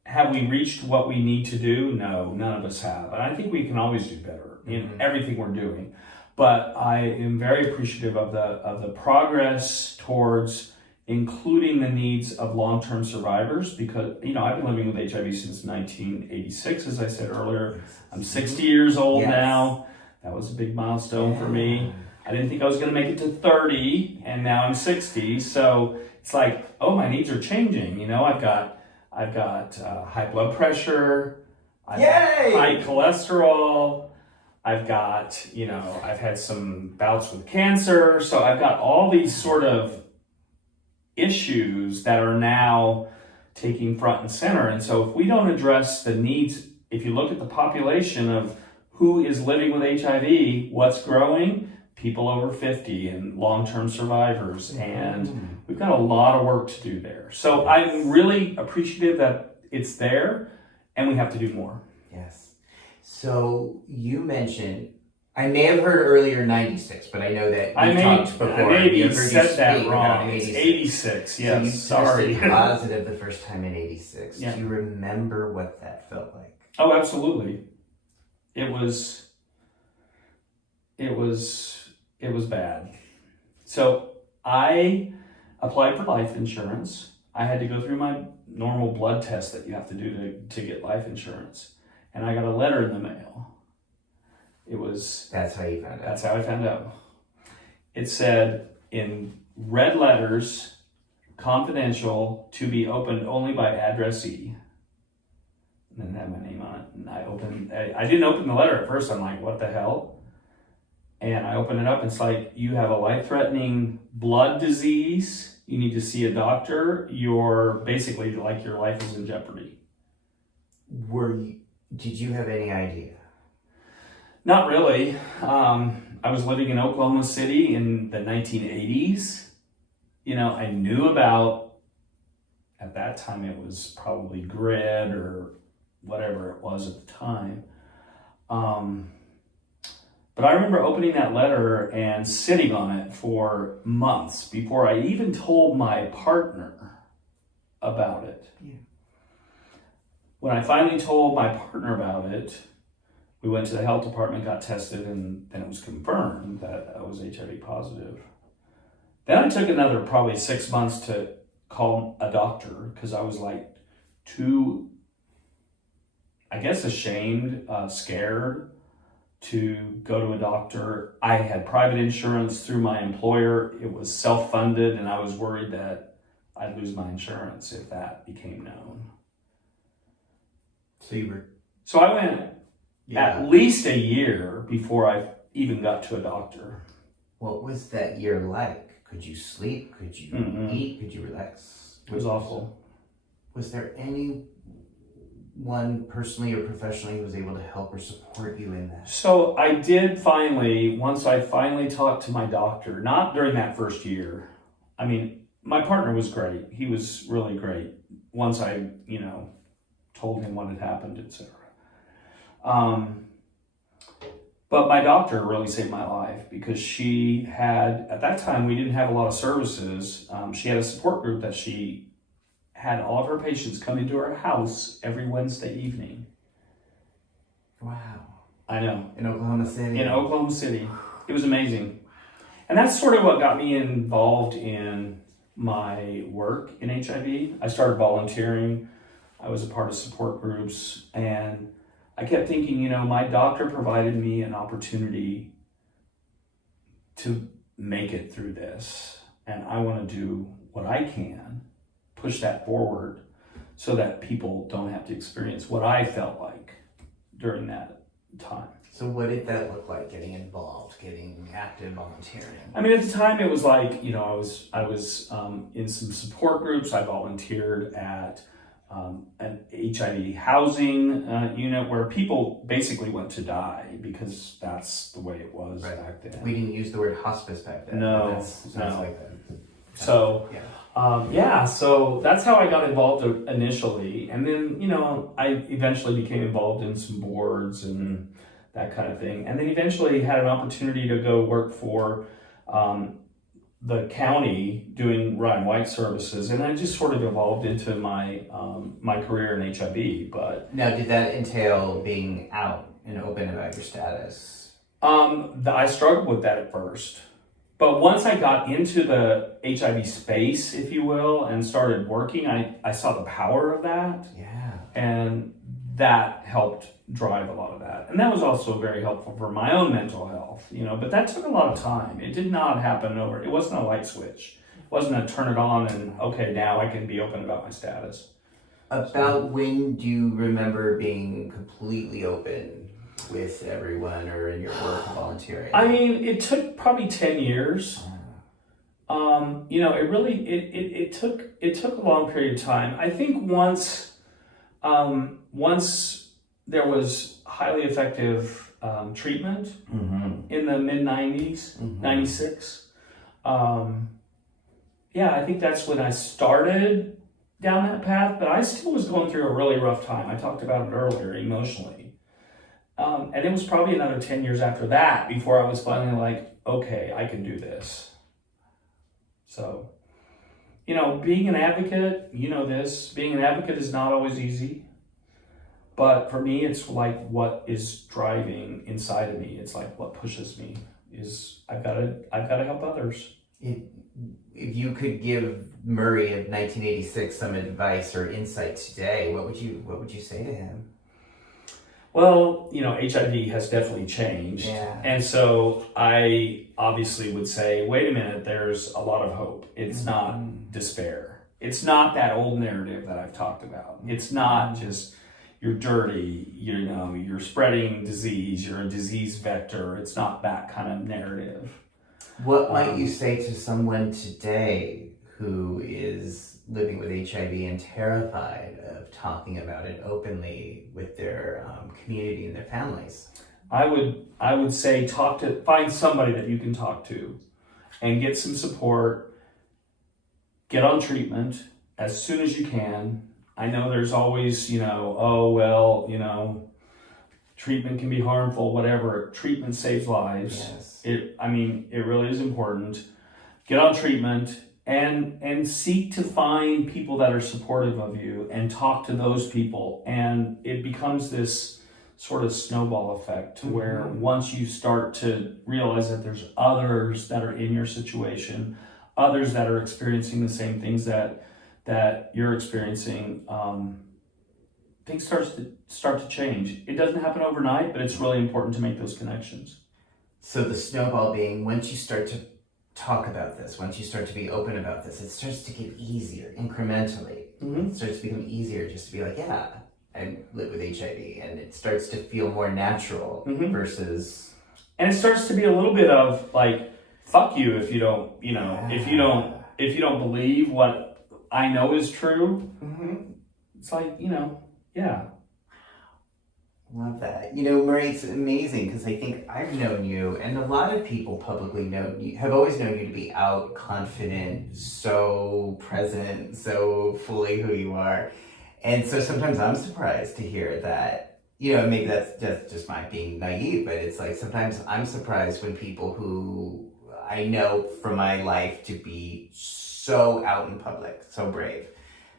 Have we reached what we need to do? No, none of us have. And I think we can always do better in everything we're doing. But I am very appreciative of the progress towards including the needs of long-term survivors because, I've been living with HIV since 1986, as I said earlier. I'm 60 years old now. That was a big milestone for me. I didn't think I was going to make it to 30, and now I'm 60. So it's like, oh, my needs are changing. I've got high blood pressure, I've got high cholesterol, I've got, I've had some bouts with cancer. So I've got all these sort of issues that are now taking front and center. And so if we don't address the needs, if you look at the population of who is living with HIV, what's growing? People over 50 and long-term survivors. And we've got a lot of work to do there. So I'm really appreciative that it's there and we have to do more. Yes. So you mentioned I may have heard earlier 96, but I know that you talked before. I maybe you heard said you that speak wrong. about It's 86, yes. So you Sorry. tested positive the first time in 86. Yeah. Do you remember what that felt like? Oh, absolutely. It was bad. So I applied for life insurance. I had to go through my normal blood test that you have to do to get life insurance. And I got a letter in the mail. That's how you found out. That's how I found out. It said in red letters, confidential, to be opened only by addressee. And then it had my name on it. And I didn't open the letter at first. I'm like, what the hell? And I open it up. It's like, you have a life-threatening blood disease. You need to see a doctor. You're basically like your life is in jeopardy. Did you have any idea? Not really. I was living in Oklahoma City in the 1980s. You know, I knew about, at that time it was probably Grid or whatever it was at the time. But I remember opening that letter and sitting on it for months before I even told my partner about it. Yeah. When I finally told my partner about it, we went to the health department, got tested, and then it was confirmed that I was HIV positive. Then I took another probably 6 months to call a doctor because I was like too, I guess, ashamed, scared to go to a doctor. I had private insurance through my employer. It was self-funded, and I was worried that I'd lose my insurance if that became known. So I went at least a year before I even got to a doctor. What was that year like? Could you sleep? Could you eat? Could you relax? It was awful. Was there anyone personally or professionally who was able to help or support you in that? So I did finally, once I finally talked to my doctor, not during that first year. I mean, my partner was great. He was really great. Once I, told him what had happened, etc. But my doctor really saved my life because she had, at that time, we didn't have a lot of services. She had a support group that she had all of her patients come into her house every Wednesday evening. Wow. I know. In Oklahoma City? In Oklahoma City. It was amazing. And that's sort of what got me involved in my work in HIV. I started volunteering. I was a part of support groups, and I kept thinking, my doctor provided me an opportunity to make it through this, and I want to do what I can, push that forward so that people don't have to experience what I felt like during that time. So what did that look like, getting involved, getting active, volunteering? I mean, at the time it was like, I was in some support groups. I volunteered at an HIV housing unit where people basically went to die because that's the way it was back then. We didn't use the word hospice back then. No, sounds like that. So, so that's how I got involved initially. And then, I eventually became involved in some boards and that kind of thing. And then eventually had an opportunity to go work for the county doing Ryan White services, and I just sort of evolved into my my career in HIV. But now, did that entail being out and open about your status? I struggled with that at first, but once I got into the HIV space, if you will, and started working, I saw the power of that. Yeah, and that helped drive a lot of that. And that was also very helpful for my own mental health, but that took a lot of time. It did not happen it wasn't a light switch. It wasn't a turn it on and, okay, now I can be open about my status. About when do you remember being completely open with everyone or in your work volunteering? I mean, it took probably 10 years. It took a long period of time. I think once there was highly effective treatment in the mid-90s, 96. I think that's when I started down that path, but I still was going through a really rough time. I talked about it earlier, emotionally. And it was probably another 10 years after that before I was finally like, okay, I can do this. So, being an advocate, being an advocate is not always easy. But for me, it's like what is driving inside of me. It's like what pushes me is I've got to help others. If you could give Murray of 1986 some advice or insight today, what would you say to him? Well, HIV has definitely changed. Yeah. And so I obviously would say, wait a minute, there's a lot of hope. It's not despair. It's not that old narrative that I've talked about. It's not just you're dirty, you're spreading disease, you're a disease vector. It's not that kind of narrative. What might you say to someone today who is living with HIV and terrified of talking about it openly with their community and their families? I would say find somebody that you can talk to and get some support. Get on treatment as soon as you can. I know there's always, treatment can be harmful, whatever. Treatment saves lives. Yes. It really is important. Get on treatment and seek to find people that are supportive of you and talk to those people. And it becomes this sort of snowball effect to where once you start to realize that there's others that are in your situation, others that are experiencing the same things that you're experiencing, things start to change. It doesn't happen overnight, but it's really important to make those connections. So the snowball being, once you start to talk about this, once you start to be open about this, it starts to get easier incrementally. It starts to become easier just to be like, yeah, I live with HIV, and it starts to feel more natural versus. And it starts to be a little bit of like, fuck you if you don't, if you don't believe what I know is true. It's like, yeah. Love that. Murray, it's amazing because I think I've known you, and a lot of people publicly have always known you to be out, confident, so present, so fully who you are. And so sometimes I'm surprised to hear that, maybe that's just my being naive, but it's like sometimes I'm surprised when people who I know from my life to be so out in public, so brave,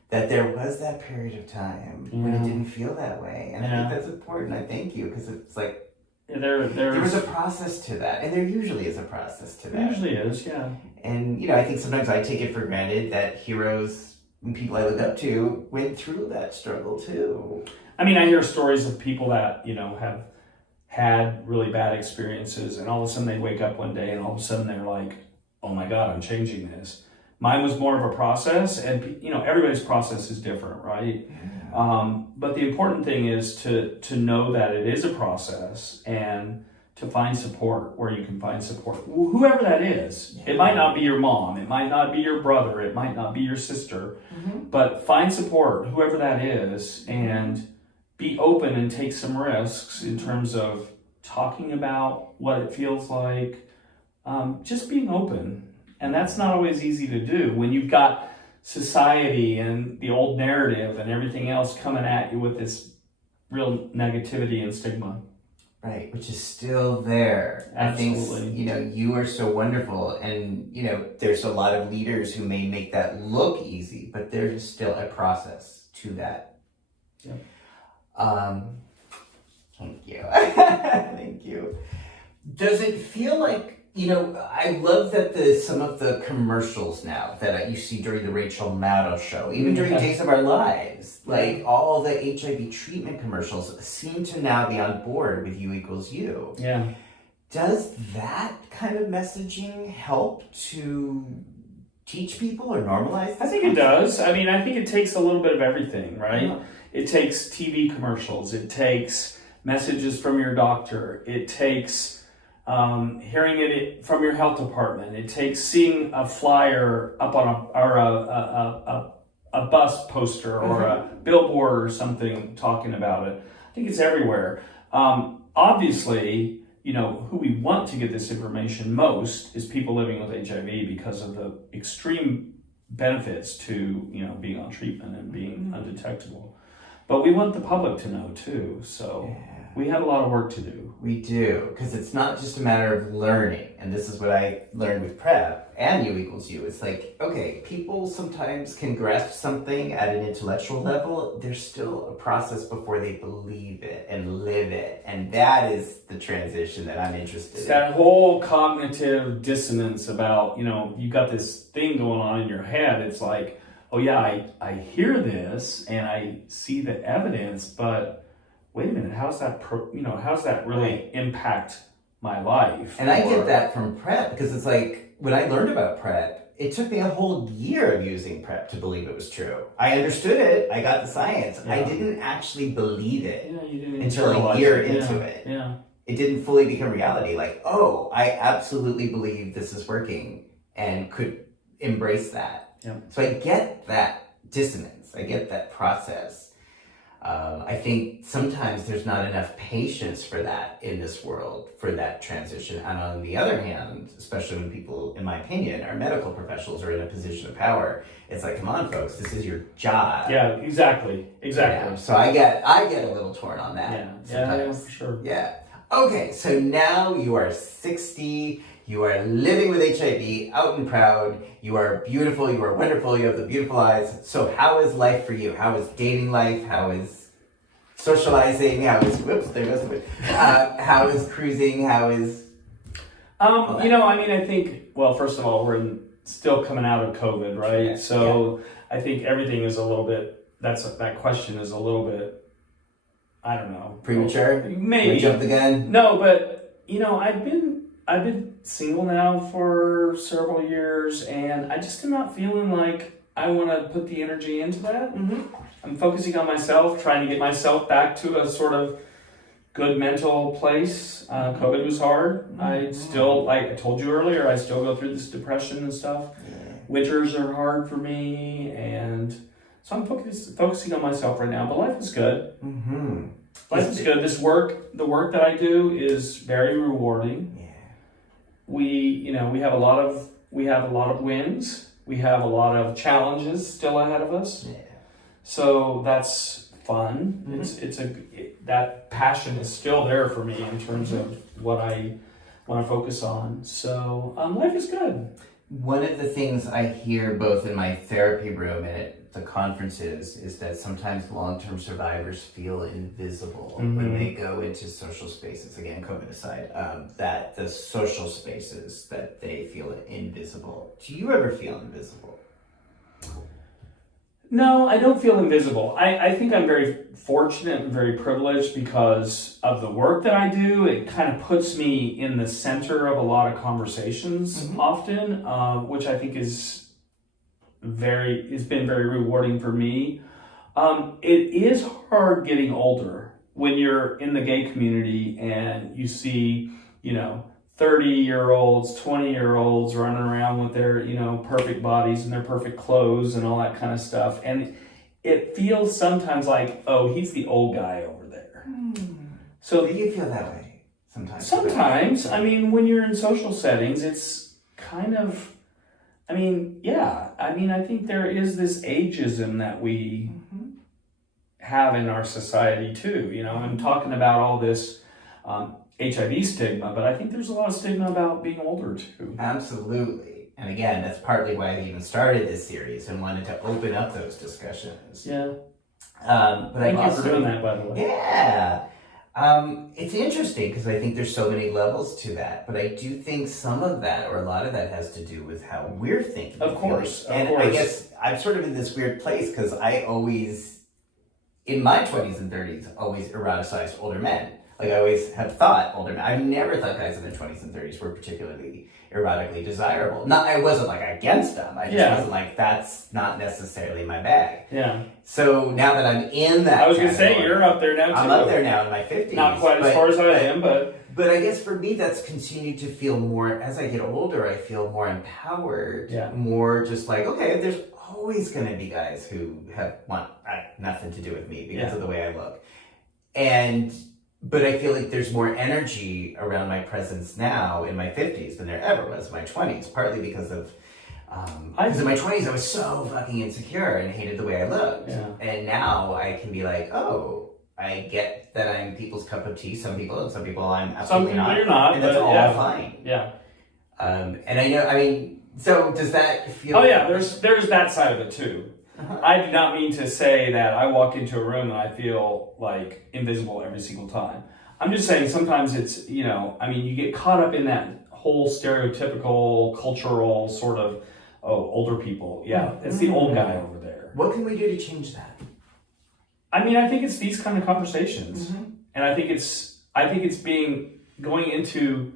that there was that period of time when it didn't feel that way. And I think that's important. I thank you, because it's like there was a process to that, and there usually is a process to that. There usually is, yeah. And I think sometimes I take it for granted that heroes and people I look up to went through that struggle too. I hear stories of people that have had really bad experiences, and all of a sudden they wake up one day and all of a sudden they're like, oh my God, I'm changing this. Mine was more of a process, and everybody's process is different, right? But the important thing is to know that it is a process and to find support where you can find support, whoever that is. It might not be your mom, it might not be your brother, it might not be your sister, but find support, whoever that is, and be open and take some risks in terms of talking about what it feels like, just being open. And that's not always easy to do when you've got society and the old narrative and everything else coming at you with this real negativity and stigma. Right, which is still there. Absolutely. I think, you are so wonderful, and, there's a lot of leaders who may make that look easy, but there's still a process to that. Yep. Thank you. Thank you. Does it feel like, I love that some of the commercials now that you see during the Rachel Maddow show, even during Days of Our Lives, like all the HIV treatment commercials seem to now be on board with U equals U. Yeah. Does that kind of messaging help to teach people or normalize this? I think it does. I think it takes a little bit of everything, right? Yeah. It takes TV commercials. It takes messages from your doctor. It takes hearing it from your health department. It takes seeing a flyer up on a bus poster or a billboard or something talking about it. I think it's everywhere. Obviously, who we want to get this information most is people living with HIV because of the extreme benefits to, being on treatment and being undetectable. But we want the public to know too. So We have a lot of work to do. We do, because it's not just a matter of learning, and this is what I learned with prep and U equals U. It's like, okay, people sometimes can grasp something at an intellectual level. There's still a process before they believe it and live it, and that is the transition that I'm interested in. That whole cognitive dissonance about, you got this thing going on in your head. It's like, oh yeah, I hear this and I see the evidence, but wait a minute, how's that really impact my life? And I get that from prep, because it's like, when I learned about prep, it took me a whole year of using prep to believe it was true. I understood it, I got the science. I didn't actually believe it until a year into it. Yeah. It didn't fully become reality. Like, oh, I absolutely believe this is working and could embrace that. Yeah. So I get that dissonance. I get that process. I think sometimes there's not enough patience for that in this world, for that transition. And on the other hand, especially when people, in my opinion, our medical professionals are in a position of power, it's like, come on, folks, this is your job. Yeah, exactly. Yeah, so I get a little torn on that. Yeah, for sure. Yeah. Okay, so now you are 60, you are living with HIV, out and proud, you are beautiful, you are wonderful, you have the beautiful eyes. So how is life for you? How is dating life? How is socializing? How is, how is cruising? How is... I think, well, first of all, we're still coming out of COVID, right? Yeah. So I think everything is a little bit, that question is a little bit, I don't know. Premature? Maybe. We jumped the gun? No, but, I've been single now for several years, and I just am not feeling like I want to put the energy into that. Mm-hmm. I'm focusing on myself, trying to get myself back to a sort of good mental place. COVID was hard. Mm-hmm. I still, like I told you earlier, I still go through this depression and stuff. Yeah. Winters are hard for me, and so I'm focusing on myself right now. But life is good. Mm-hmm. Life is good. The work that I do is very rewarding. Yeah. We have a lot of wins. We have a lot of challenges still ahead of us. Yeah. So that's fun. Mm-hmm. That passion is still there for me in terms of what I want to focus on. So life is good. One of the things I hear both in my therapy room and at the conferences is that sometimes long-term survivors feel invisible when they go into social spaces, again, COVID aside, that the social spaces that they feel invisible. Do you ever feel invisible? No, I don't feel invisible. I think I'm very fortunate and very privileged because of the work that I do. It kind of puts me in the center of a lot of conversations often, which I think has been very rewarding for me. It is hard getting older when you're in the gay community and you see, 30-year-olds, 20-year-olds running around with their, perfect bodies and their perfect clothes and all that kind of stuff. And it feels sometimes like, oh, he's the old guy over there. So do you feel that way sometimes? Sometimes. I mean, when you're in social settings, it's kind of, I think there is this ageism that we have in our society too. I'm talking about all this HIV stigma, but I think there's a lot of stigma about being older too. Absolutely. And again, that's partly why I even started this series and wanted to open up those discussions. Yeah. But Thank you for doing that, by the way. Yeah. It's interesting because I think there's so many levels to that, but I do think some of that, or a lot of that, has to do with how we're thinking. Of course. I guess I'm sort of in this weird place because I always, in my 20s and 30s, always eroticized older men. Like, I always have thought older men. I've never thought guys in their 20s and 30s were particularly erotically desirable. I wasn't like against them. I just wasn't like, that's not necessarily my bag. Yeah. So now that I'm in that, I was going to say, you're up there now too. I'm up there now in my 50s. Not quite as far as I am, but... But I guess for me, that's continued to feel more, as I get older, I feel more empowered. Yeah. More just like, okay, there's always going to be guys who want nothing to do with me because of the way I look. But I feel like there's more energy around my presence now in my 50s than there ever was in my 20s, partly because of, in my 20s I was so fucking insecure and hated the way I looked. Yeah. And now I can be like, oh, I get that I'm people's cup of tea. Some people I'm Some absolutely people not. you're not, And that's but all yeah. fine. Yeah. And I know, I mean, so does that feel... Oh yeah, there's that side of it too. I do not mean to say that I walk into a room and I feel like invisible every single time. I'm just saying sometimes it's, you know, I mean, you get caught up in that whole stereotypical cultural sort of, older people. Yeah, it's the old guy over there. What can we do to change that? I mean, I think it's these kind of conversations. And I think it's going into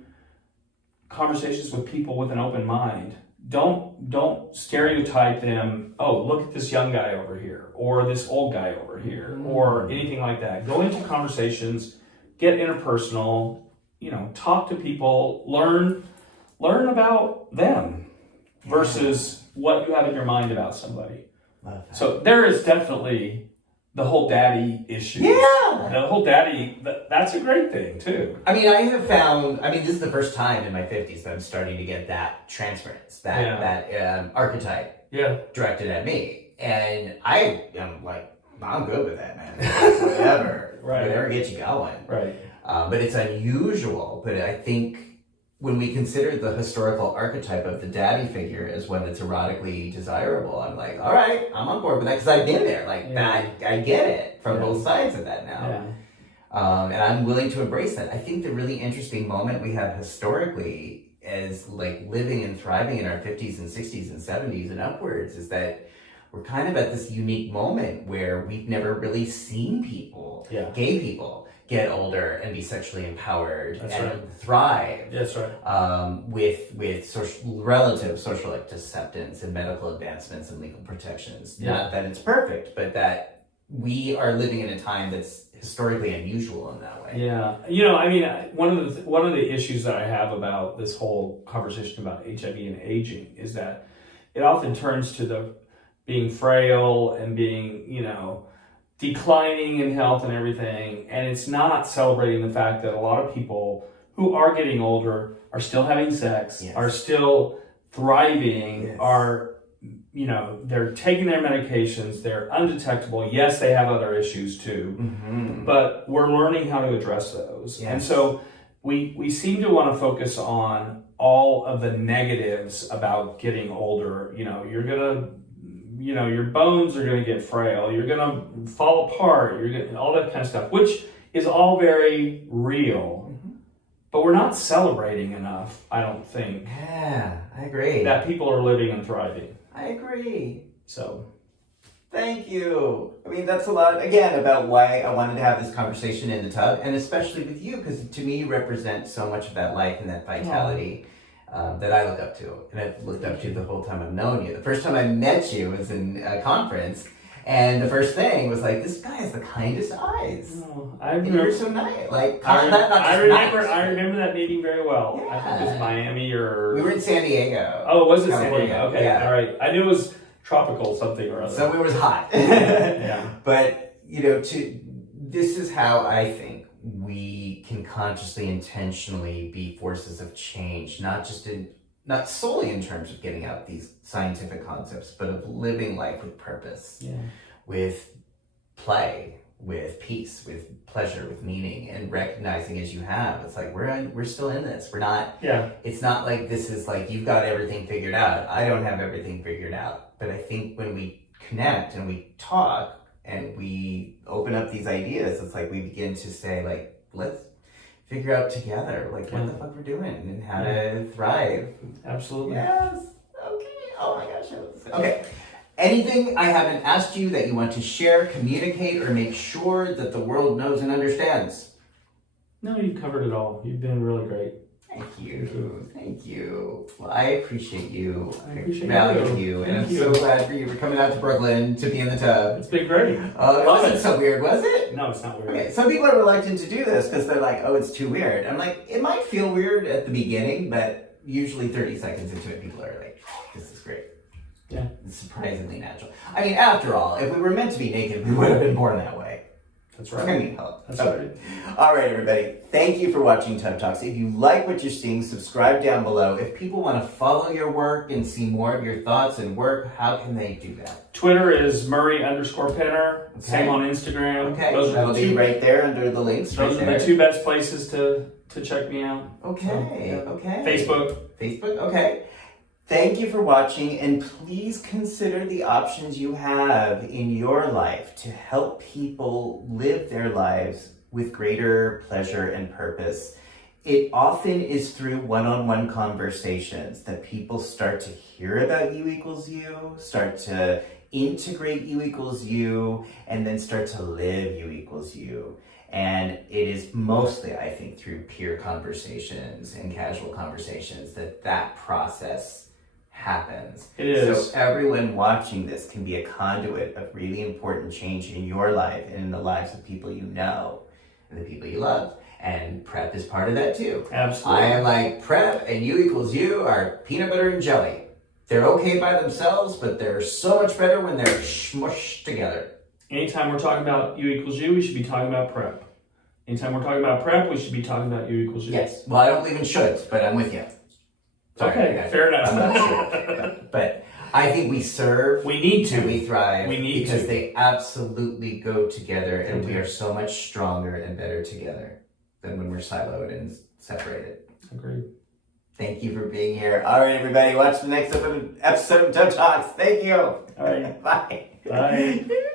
conversations with people with an open mind. Don't stereotype them, oh, look at this young guy over here, or this old guy over here, or anything like that. Go into conversations, get interpersonal, you know, talk to people, learn about them versus what you have in your mind about somebody. So there is definitely the whole daddy issue. Yeah. The whole daddy, that's a great thing too. I mean, I have found, this is the first time in my 50s that I'm starting to get that transference, that archetype directed at me. And I am like, I'm good with that, man. Whatever. Whatever gets you going. Right. But it's unusual. But I think when we consider the historical archetype of the daddy figure as one that's erotically desirable, I'm like, all right, I'm on board with that because I've been there. Like, I get it from both sides of that now. And I'm willing to embrace that. I think the really interesting moment we have historically as like living and thriving in our 50s and 60s and 70s and upwards is that we're kind of at this unique moment where we've never really seen people, gay people, get older and be sexually empowered thrive. That's right. With relative social acceptance and medical advancements and legal protections. Not that it's perfect, but that we are living in a time that's historically unusual in that way. Yeah, you know, I mean, one of the issues that I have about this whole conversation about HIV and aging is that it often turns to the being frail and being, you know, declining in health and everything, and it's not celebrating the fact that a lot of people who are getting older are still having sex, are still thriving, are, you know, they're taking their medications, they're undetectable. Yes, they have other issues too, but we're learning how to address those. And so we seem to want to focus on all of the negatives about getting older. You know, your bones are going to get frail, you're going to fall apart, you're going to, all that kind of stuff, which is all very real. But we're not celebrating enough, I don't think. Yeah, I agree. That people are living and thriving. I agree. So, thank you. I mean, that's a lot, again, about why I wanted to have this conversation in the tub, and especially with you, because to me, you represent so much of that life and that vitality that I look up to. And I've looked up to you the whole time I've known you. The first time I met you was in a conference, and the first thing was like, this guy has the kindest eyes. Oh, and you're so nice. Like, I remember that meeting very well. Yeah. I think it was Miami or... We were in San Diego. Oh, was it California. San Diego? Okay, all right. I knew it was tropical something or other. So it was hot. But, you know, this is how I think we can consciously, intentionally be forces of change, not solely in terms of getting out these scientific concepts, but of living life with purpose, with play, with peace, with pleasure, with meaning, and recognizing as you have, it's like we're still in this. We're not. It's not like this is like you've got everything figured out. I don't have everything figured out. But I think when we connect and we talk and we open up these ideas, it's like we begin to say, like, let's figure out together, like, what the fuck we're doing and how to thrive. Absolutely. Yes. Okay. Oh my gosh. Okay. Anything I haven't asked you that you want to share, communicate, or make sure that the world knows and understands? No, you've covered it all. You've been really great. Thank you. Thank you. Well, I appreciate you. I appreciate value you. And I'm so glad for you for coming out to Brooklyn to be in the tub. It's been great. It wasn't so weird, was it? No, it's not weird. Okay, some people are reluctant to do this because they're like, oh, it's too weird. I'm like, it might feel weird at the beginning, but usually 30 seconds into it, people are like, this is great. Yeah. It's surprisingly natural. I mean, after all, if we were meant to be naked, we would have been born that way. That's right. I need help. That's right. All right, everybody. Thank you for watching Tub Talks. If you like what you're seeing, subscribe down below. If people want to follow your work and see more of your thoughts and work, how can they do that? Twitter is Murray_Penner. Okay. Same on Instagram. Okay, Those are that'll be right there under the links. Those right are there. the two best places to check me out. Okay, So, yeah. okay. Facebook. Okay. Thank you for watching, and please consider the options you have in your life to help people live their lives with greater pleasure and purpose. It often is through one-on-one conversations that people start to hear about U equals U, start to integrate U equals U, and then start to live U equals U. And it is mostly, I think, through peer conversations and casual conversations that process happens. It is. So everyone watching this can be a conduit of really important change in your life and in the lives of people you know and the people you love. And PrEP is part of that too. Absolutely. I am like, PrEP and U equals U are peanut butter and jelly. They're okay by themselves, but they're so much better when they're smushed together. Anytime we're talking about U equals U, we should be talking about PrEP. Anytime we're talking about PrEP, we should be talking about U equals U. Yes. Well, I don't believe in shoulds, but I'm with you. Sorry, Okay, fair enough. I'm not sure. but I think we serve. We need to. And we thrive. We need because to. they absolutely go together, and They we do. are so much stronger and better together than when we're siloed and separated. Agreed. Thank you for being here. All right, everybody, watch the next episode of Tub Talks. Thank you. All right. Bye. Bye.